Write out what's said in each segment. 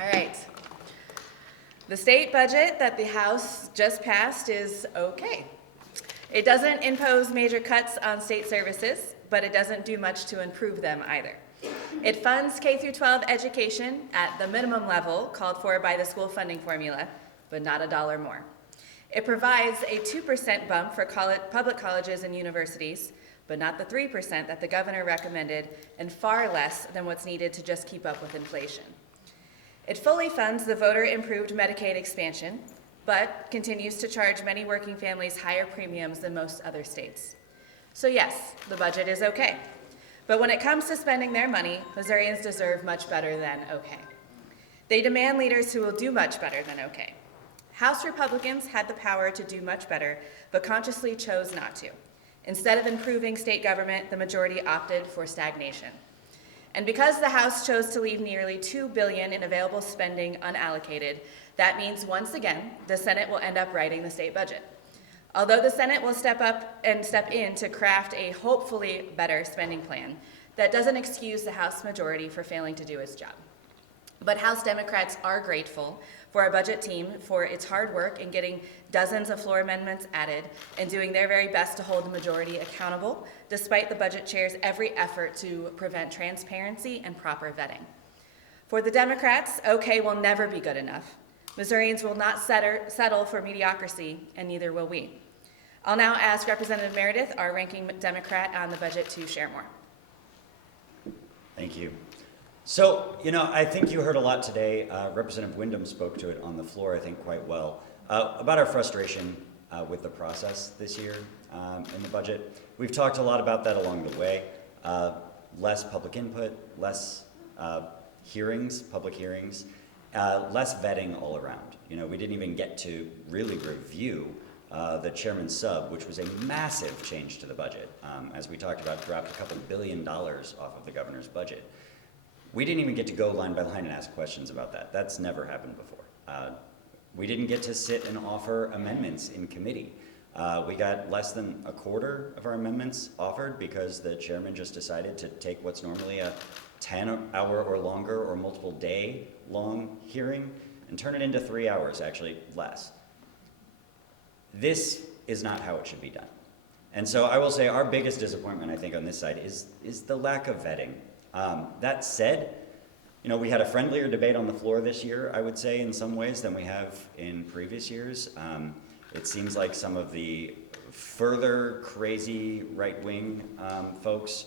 All right. The state budget that the House just passed is okay. It doesn't impose major cuts on state services, but it doesn't do much to improve them either. It funds K through 12 education at the minimum level called for by the school funding formula, but not a dollar more. It provides a 2% bump for public colleges and universities, but not the 3% that the governor recommended, and far less than what's needed to just keep up with inflation. It fully funds the voter-improved Medicaid expansion, but continues to charge many working families higher premiums than most other states. So yes, the budget is okay. But when it comes to spending their money, Missourians deserve much better than okay. They demand leaders who will do much better than okay. House Republicans had the power to do much better, but consciously chose not to. Instead of improving state government, the majority opted for stagnation. And because the House chose to leave nearly $2 billion in available spending unallocated, that means once again, the Senate will end up writing the state budget. Although the Senate will step in to craft a hopefully better spending plan, that doesn't excuse the House majority for failing to do its job. But House Democrats are grateful for our budget team for its hard work in getting dozens of floor amendments added and doing their very best to hold the majority accountable, despite the budget chair's every effort to prevent transparency and proper vetting. For the Democrats, okay will never be good enough. Missourians will not settle for mediocrity, and neither will we. I'll now ask Representative Meredith, our ranking Democrat on the budget, to share more. Thank you. So, I think you heard a lot today. Representative Windham spoke to it on the floor, I think, quite well, about our frustration with the process this year in the budget. We've talked a lot about that along the way. Less public input, less public hearings, less vetting all around. We didn't even get to really review the chairman's sub, which was a massive change to the budget. As we talked about, dropped a couple $1 billion off of the governor's budget. We didn't even get to go line by line and ask questions about that. That's never happened before. We didn't get to sit and offer amendments in committee. We got less than a quarter of our amendments offered because the chairman just decided to take what's normally a 10-hour or longer or multiple day long hearing and turn it into 3 hours, actually less. This is not how it should be done. And so I will say our biggest disappointment, I think, on this side is the lack of vetting. That said, we had a friendlier debate on the floor this year, I would say, in some ways than we have in previous years. It seems like some of the further crazy right-wing folks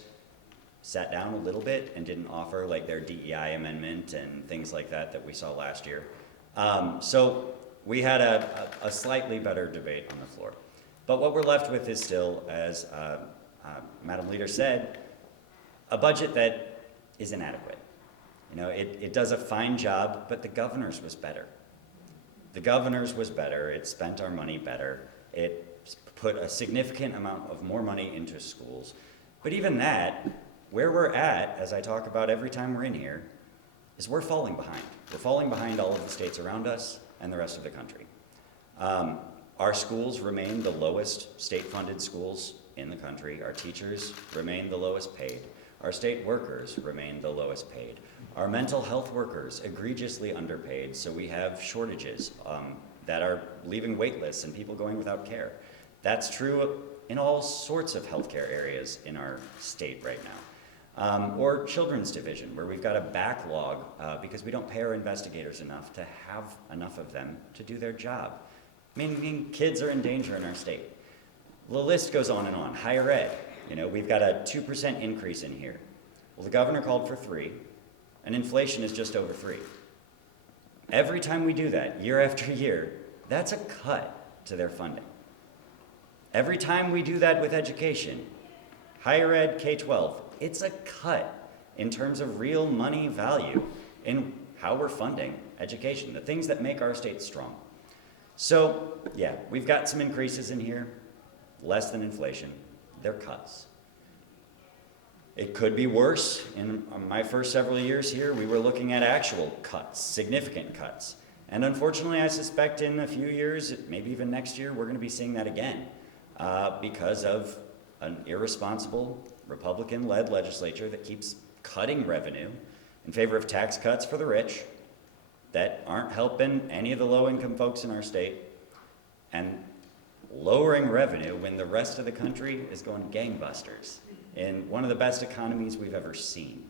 sat down a little bit and didn't offer like their DEI amendment and things like that we saw last year. So we had a slightly better debate on the floor. But what we're left with is still, as Madam Leader said, a budget that is inadequate. It does a fine job, but the governor's was better. The governor's was better. It spent our money better. It put a significant amount of more money into schools. But even that, where we're at, as I talk about every time we're in here, is we're falling behind. We're falling behind all of the states around us and the rest of the country. Our schools remain the lowest state-funded schools in the country. Our teachers remain the lowest paid. Our state workers remain the lowest paid. Our mental health workers egregiously underpaid, so we have shortages that are leaving wait lists and people going without care. That's true in all sorts of healthcare areas in our state right now. Or children's division, where we've got a backlog because we don't pay our investigators enough to have enough of them to do their job. Meaning kids are in danger in our state. The list goes on and on. Higher ed. We've got a 2% increase in here. Well, the governor called for 3%, and inflation is just over 3%. Every time we do that, year after year, that's a cut to their funding. Every time we do that with education, higher ed, K-12, it's a cut in terms of real money value in how we're funding education, the things that make our state strong. So, yeah, we've got some increases in here, less than inflation. They're cuts. It could be worse. In my first several years here, we were looking at actual cuts, significant cuts. And unfortunately, I suspect in a few years, maybe even next year, we're going to be seeing that again because of an irresponsible Republican-led legislature that keeps cutting revenue in favor of tax cuts for the rich that aren't helping any of the low-income folks in our state and lowering revenue when the rest of the country is going gangbusters in one of the best economies we've ever seen.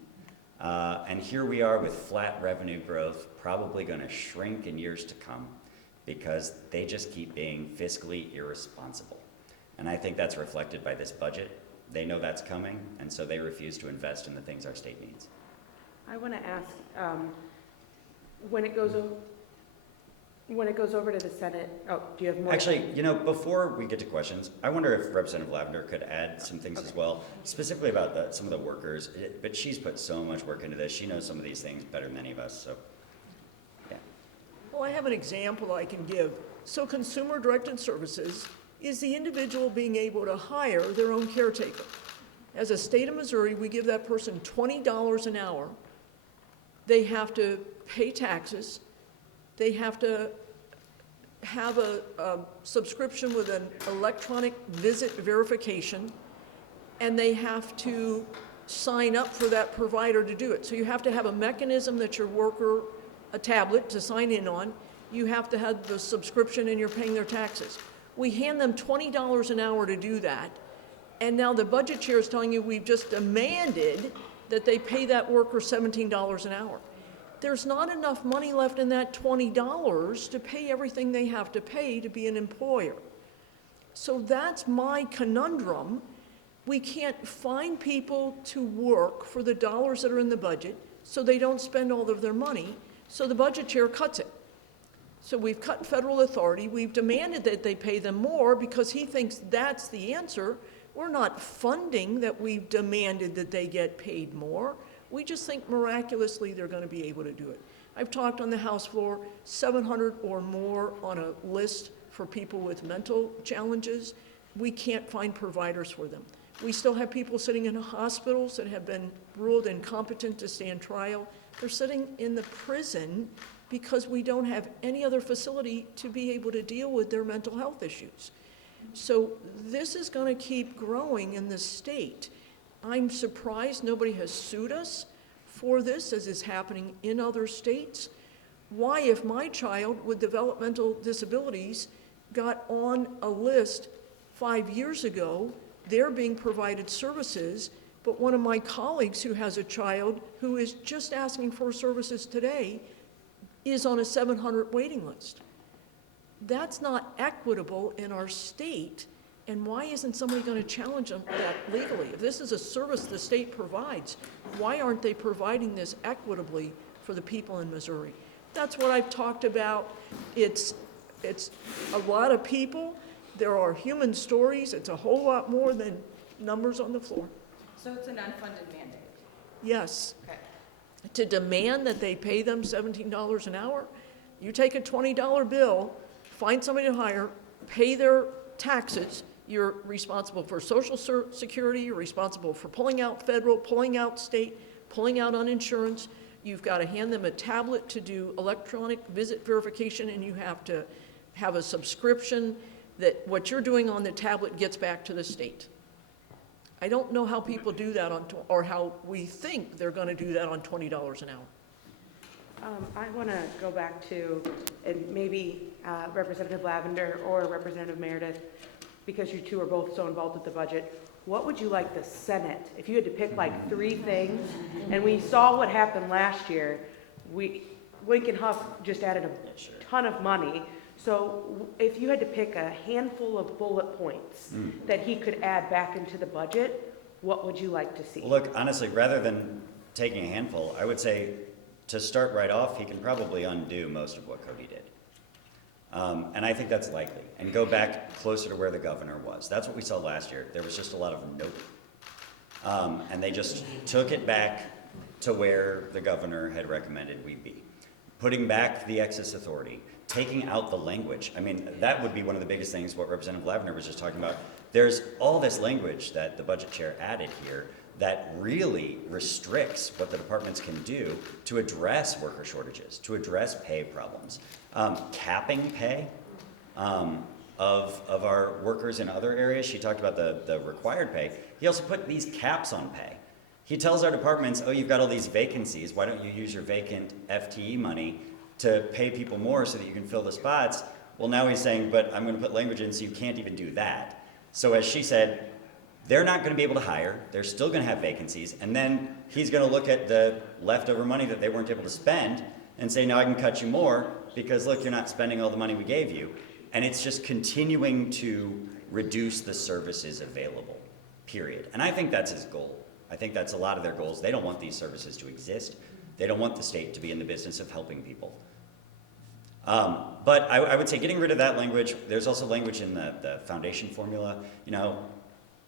And here we are with flat revenue growth, probably going to shrink in years to come because they just keep being fiscally irresponsible. And I think that's reflected by this budget. They know that's coming, and so they refuse to invest in the things our state needs. I want to ask, when it goes over to the Senate, do you have more? Actually, you know, before we get to questions, I wonder if Representative Lavender could add some things as well, specifically about some of the workers. But she's put so much work into this. She knows some of these things better than any of us. So, yeah. Well, I have an example I can give. So consumer-directed services is the individual being able to hire their own caretaker. As a state of Missouri, we give that person $20 an hour. They have to pay taxes. They have to have a subscription with an electronic visit verification, and they have to sign up for that provider to do it. So you have to have a mechanism that your worker, a tablet to sign in on. You have to have the subscription and you're paying their taxes. We hand them $20 an hour to do that, and now the budget chair is telling you we've just demanded that they pay that worker $17 an hour. There's not enough money left in that $20 to pay everything they have to pay to be an employer. So that's my conundrum. We can't find people to work for the dollars that are in the budget, so they don't spend all of their money, so the budget chair cuts it. So we've cut federal authority. We've demanded that they pay them more because he thinks that's the answer. We're not funding that we've demanded that they get paid more. We just think miraculously they're going to be able to do it. I've talked on the House floor, 700 or more on a list for people with mental challenges. We can't find providers for them. We still have people sitting in hospitals that have been ruled incompetent to stand trial. They're sitting in the prison because we don't have any other facility to be able to deal with their mental health issues. So this is going to keep growing in the state. I'm surprised nobody has sued us for this, as is happening in other states. Why, if my child with developmental disabilities got on a list 5 years ago, they're being provided services, but one of my colleagues who has a child who is just asking for services today is on a 700 waiting list. That's not equitable in our state, and why isn't somebody going to challenge them that legally? If this is a service the state provides, why aren't they providing this equitably for the people in Missouri? That's what I've talked about. It's a lot of people. There are human stories. It's a whole lot more than numbers on the floor. So it's an unfunded mandate. Yes. Okay. To demand that they pay them $17 an hour, you take a $20 bill, find somebody to hire, pay their taxes, you're responsible for Social Security, you're responsible for pulling out federal, pulling out state, pulling out on insurance. You've got to hand them a tablet to do electronic visit verification, and you have to have a subscription that what you're doing on the tablet gets back to the state. I don't know how people do that or how we think they're going to do that on $20 an hour. I want to go back to, and maybe Representative Lavender or Representative Meredith, because you two are both so involved with the budget, what would you like the Senate, if you had to pick like 3 things, and we saw what happened last year, Lincoln Huff just added a ton of money. So if you had to pick a handful of bullet points that he could add back into the budget, what would you like to see? Well, look, honestly, rather than taking a handful, I would say to start right off, he can probably undo most of what Cody did. And I think that's likely. And go back closer to where the governor was. That's what we saw last year. There was just a lot of nope. And they just took it back to where the governor had recommended we be. Putting back the excess authority, taking out the language. I mean, that would be one of the biggest things what Representative Lavender was just talking about. There's all this language that the budget chair added here that really restricts what the departments can do to address worker shortages, to address pay problems. Capping pay of our workers in other areas. She talked about the required pay. He also put these caps on pay. He tells our departments, oh, you've got all these vacancies. Why don't you use your vacant FTE money to pay people more so that you can fill the spots. Well, now he's saying, but I'm going to put language in so you can't even do that. So as she said, they're not going to be able to hire. They're still going to have vacancies. And then he's going to look at the leftover money that they weren't able to spend and say, now I can cut you more because look, you're not spending all the money we gave you. And it's just continuing to reduce the services available, period. And I think that's his goal. I think that's a lot of their goals. They don't want these services to exist. They don't want the state to be in the business of helping people. But I would say getting rid of that language. There's also language in the foundation formula. You know,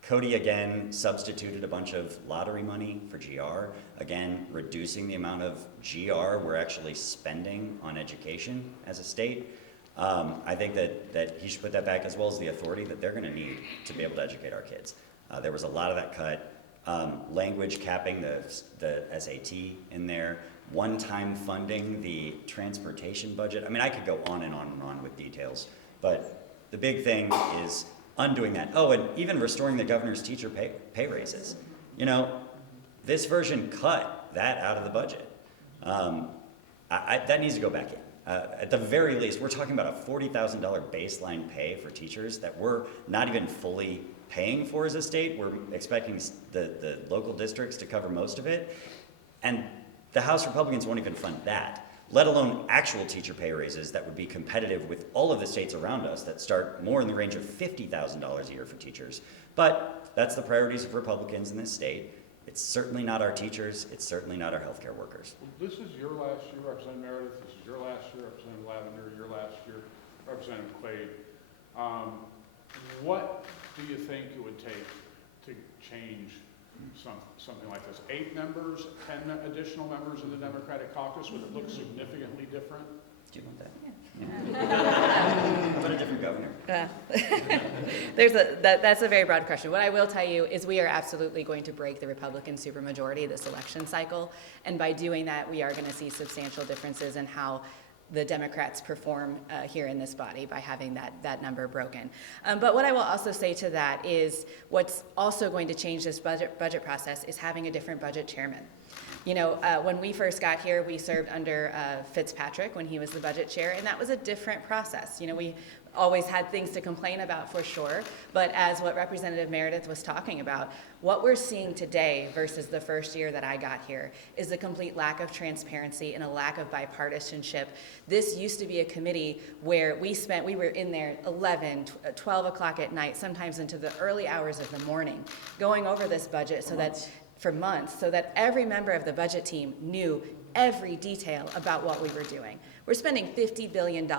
Cody again substituted a bunch of lottery money for GR. Again, reducing the amount of GR we're actually spending on education as a state. I think that he should put that back, as well as the authority that they're going to need to be able to educate our kids. There was a lot of that cut. Language capping the SAT in there. One-time funding the transportation budget. I mean, I could go on and on and on with details, but the big thing is undoing that. Oh, and even restoring the governor's teacher pay raises. You know, this version cut that out of the budget. That needs to go back in. At the very least, we're talking about a $40,000 baseline pay for teachers that we're not even fully paying for as a state. We're expecting the local districts to cover most of it. And the House Republicans won't even fund that, let alone actual teacher pay raises that would be competitive with all of the states around us that start more in the range of $50,000 a year for teachers. But that's the priorities of Republicans in this state. It's certainly not our teachers. It's certainly not our healthcare workers. This is your last year, Representative Meredith. This is your last year, Representative Lavender. Your last year, Representative Quaid. What do you think it would take to change something like this? 8 members, 10 additional members in the Democratic caucus? Would it look significantly different? Do you want that? Yeah. How about a different governor? That's a very broad question. What I will tell you is we are absolutely going to break the Republican supermajority this election cycle. And by doing that, we are going to see substantial differences in how the Democrats perform here in this body by having that number broken. But what I will also say to that is what's also going to change this budget process is having a different budget chairman. You know, when we first got here, we served under Fitzpatrick when he was the budget chair, and that was a different process. You know, we always had things to complain about for sure, but as what Representative Meredith was talking about, what we're seeing today versus the first year that I got here is a complete lack of transparency and a lack of bipartisanship. This used to be a committee where we were in there 11, 12 o'clock at night, sometimes into the early hours of the morning, going over this budget for months, so that every member of the budget team knew every detail about what we were doing. We're spending $50 billion,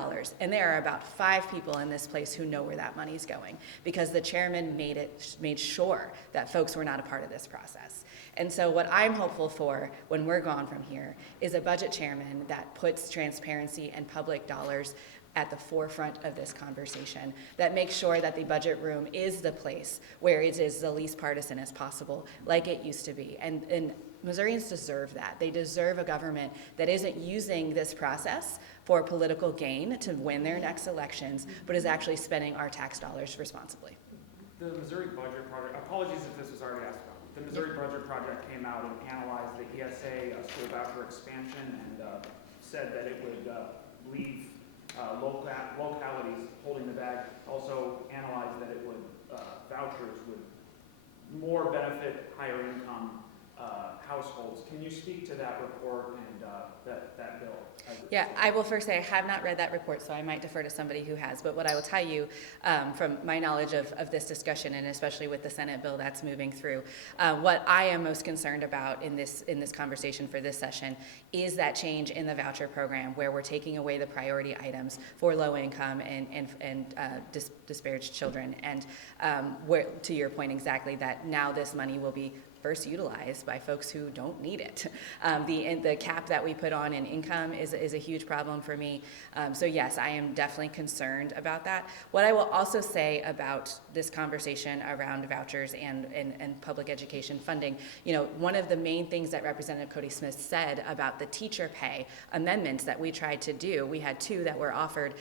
and there are about 5 people in this place who know where that money's going, because the chairman made sure that folks were not a part of this process. And so what I'm hopeful for when we're gone from here is a budget chairman that puts transparency and public dollars at the forefront of this conversation, that makes sure that the budget room is the place where it is the least partisan as possible, like it used to be. And Missourians deserve that. They deserve a government that isn't using this process for political gain to win their next elections, but is actually spending our tax dollars responsibly. The Missouri Budget Project, apologies if this was already asked about, the Missouri Budget Project came out and analyzed the ESA school voucher expansion and said that it would leave localities holding the bag. Also analyzed that it would vouchers would more benefit higher income households. Can you speak to that report and that bill? Yeah, I will first say I have not read that report, so I might defer to somebody who has. But what I will tell you from my knowledge of this discussion, and especially with the Senate bill that's moving through, what I am most concerned about in this conversation for this session is that change in the voucher program, where we're taking away the priority items for low income and disparaged children. And where, to your point exactly, that now this money will be first utilized by folks who don't need it. The cap that we put on in income is a huge problem for me. So yes, I am definitely concerned about that. What I will also say about this conversation around vouchers and public education funding, you know, one of the main things that Representative Cody Smith said about the teacher pay amendments that we tried to do, we had 2 that were offered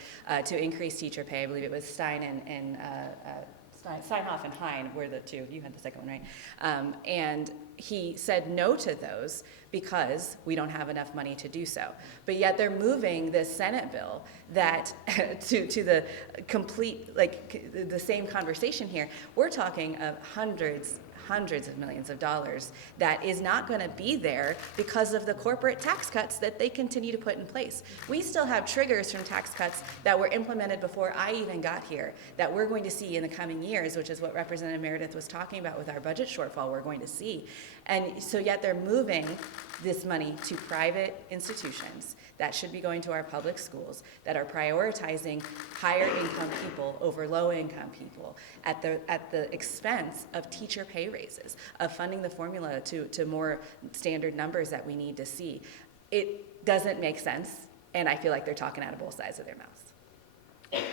to increase teacher pay. I believe it was Stein and Steinhoff and Hein were the two, you had the second one, right? And he said no to those because we don't have enough money to do so. But yet they're moving this Senate bill that, to the complete, like, the same conversation here. We're talking of hundreds of millions of dollars that is not going to be there because of the corporate tax cuts that they continue to put in place. We still have triggers from tax cuts that were implemented before I even got here that we're going to see in the coming years, which is what Representative Meredith was talking about with our budget shortfall we're going to see. And so yet they're moving this money to private institutions that should be going to our public schools that are prioritizing higher income people over low income people at the expense of teacher pay raises, of funding the formula to more standard numbers that we need to see. It doesn't make sense, and I feel like they're talking out of both sides of their mouths.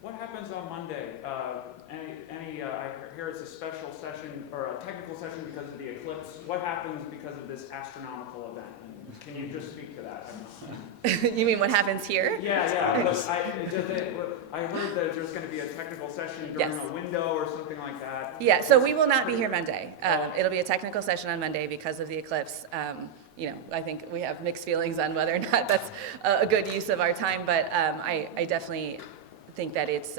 What happens on Monday? I hear it's a special session or a technical session because of the eclipse. What happens because of this astronomical event? And can you just speak to that? You mean what happens here? Yeah. But I heard that there's going to be a technical session during Yes. a window or something like that. Yeah, so we will not be here Monday. It'll be a technical session on Monday because of the eclipse. I think we have mixed feelings on whether or not that's a good use of our time, but I definitely think that it's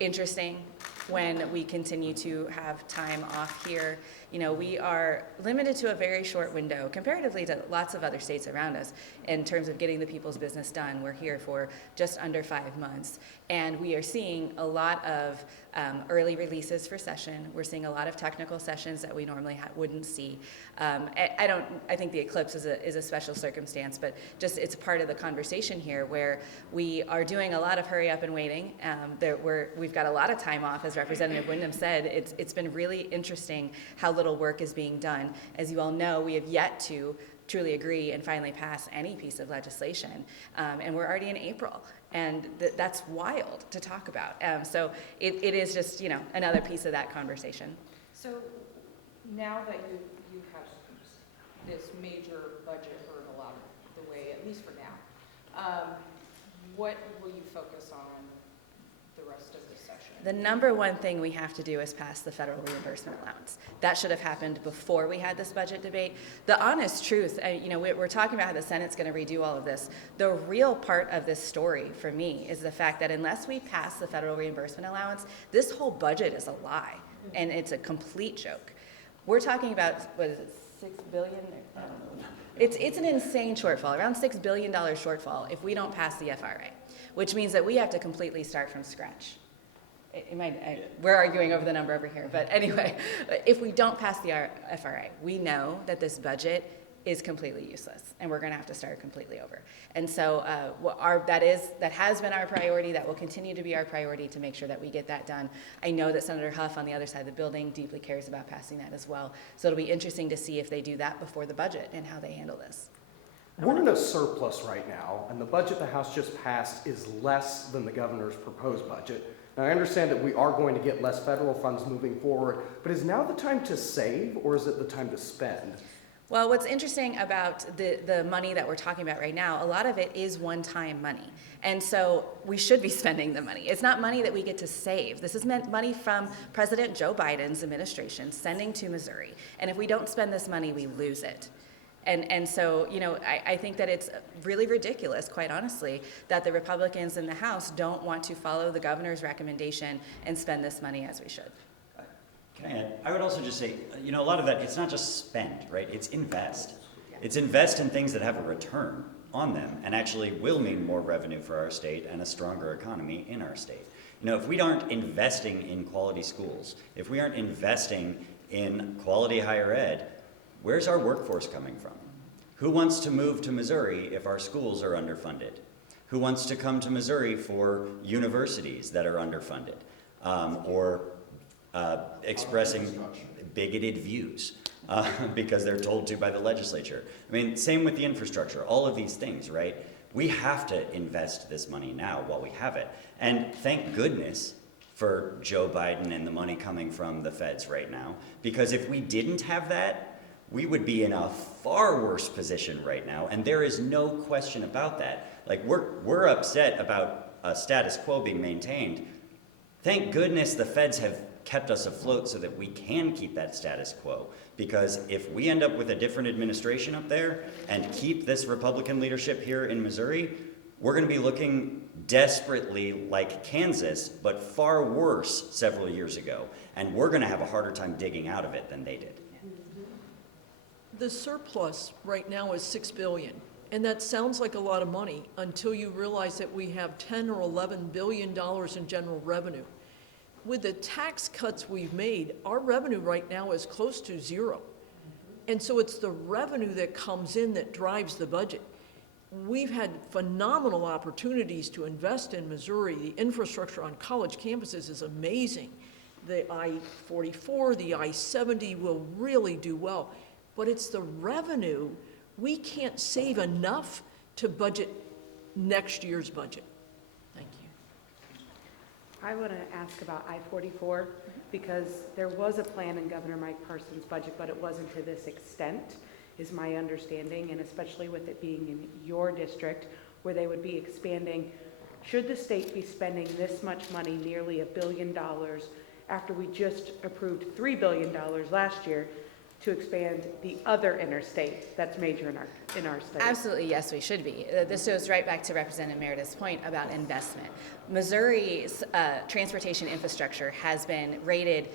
interesting when we continue to have time off here. We are limited to a very short window comparatively to lots of other states around us in terms of getting the people's business done. We're here for just under 5 months, and we are seeing a lot of early releases for session. We're seeing a lot of technical sessions that we normally wouldn't see. I think the eclipse is a special circumstance, but just it's part of the conversation here where we are doing a lot of hurry up and waiting. We've got a lot of time off, as Representative Wyndham said. It's been really interesting how little work is being done. As you all know, we have yet to truly agree and finally pass any piece of legislation, and we're already in April, and that's wild to talk about. So it is just another piece of that conversation. So now that you have this major budget hurdle out of the way, at least for now, what will you focus on the rest of the session? The number one thing we have to do is pass the federal reimbursement allowance. That should have happened before we had this budget debate. The honest truth, we're talking about how the Senate's going to redo all of this. The real part of this story for me is the fact that unless we pass the federal reimbursement allowance, this whole budget is a lie, and it's a complete joke. We're talking about, what is it, $6 billion? I don't know. It's an insane shortfall, around $6 billion shortfall if we don't pass the FRA, which means that we have to completely start from scratch. We're arguing over the number over here, but anyway, if we don't pass the FRA, we know that this budget is completely useless, and we're going to have to start completely over. And so that has been our priority. That will continue to be our priority to make sure that we get that done. I know that Senator Huff on the other side of the building deeply cares about passing that as well. So it'll be interesting to see if they do that before the budget and how they handle this. We're in a surplus right now, and the budget the House just passed is less than the governor's proposed budget. Now, I understand that we are going to get less federal funds moving forward, but is now the time to save, or is it the time to spend? Well, what's interesting about the money that we're talking about right now, a lot of it is one-time money. And so we should be spending the money. It's not money that we get to save. This is money from President Joe Biden's administration sending to Missouri. And if we don't spend this money, we lose it. And so, I think that it's really ridiculous, quite honestly, that the Republicans in the House don't want to follow the governor's recommendation and spend this money as we should. Can I add? I would also just say, a lot of that, it's not just spend, right? It's invest. It's invest in things that have a return on them and actually will mean more revenue for our state and a stronger economy in our state. If we aren't investing in quality schools, if we aren't investing in quality higher ed, where's our workforce coming from? Who wants to move to Missouri if our schools are underfunded? Who wants to come to Missouri for universities that are underfunded or expressing bigoted views because they're told to by the legislature? Same with the infrastructure, all of these things, right? We have to invest this money now while we have it. And thank goodness for Joe Biden and the money coming from the feds right now, because if we didn't have that, we would be in a far worse position right now, and there is no question about that. We're upset about a status quo being maintained, Thank goodness the feds have kept us afloat so that we can keep that status quo. Because if we end up with a different administration up there and keep this Republican leadership here in Missouri, we're going to be looking desperately like Kansas, but far worse several years ago. And we're going to have a harder time digging out of it than they did. The surplus right now is $6 billion, and that sounds like a lot of money until you realize that we have 10 or 11 billion dollars in general revenue. With the tax cuts we've made, our revenue right now is close to zero. And so it's the revenue that comes in that drives the budget. We've had phenomenal opportunities to invest in Missouri. The infrastructure on college campuses is amazing. The I-44, the I-70 will really do well. But it's the revenue. We can't save enough to budget next year's budget. Thank you. I want to ask about I-44 because there was a plan in Governor Mike Parson's budget, but it wasn't to this extent, is my understanding, and especially with it being in your district where they would be expanding. Should the state be spending this much money, nearly $1 billion, after we just approved $3 billion last year to expand the other interstate that's major in our state? Absolutely, yes, we should be. This goes right back to Representative Meredith's point about investment. Missouri's transportation infrastructure has been rated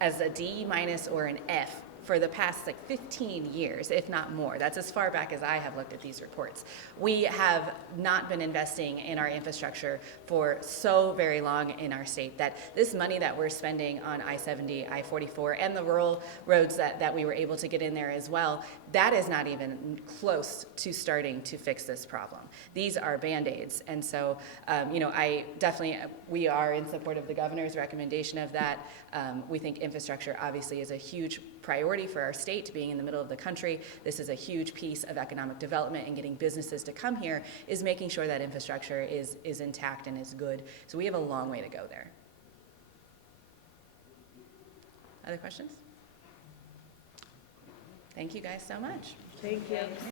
as a D- or an F for the past 15 years, if not more. That's as far back as I have looked at these reports. We have not been investing in our infrastructure for so very long in our state that this money that we're spending on I-70, I-44, and the rural roads that we were able to get in there as well, that is not even close to starting to fix this problem. These are Band-Aids. And so, we are in support of the governor's recommendation of that. We think infrastructure obviously is a huge priority for our state, being in the middle of the country. This is a huge piece of economic development, and getting businesses to come here is making sure that infrastructure is intact and is good. So we have a long way to go there. Other questions? Thank you guys so much. Thank you.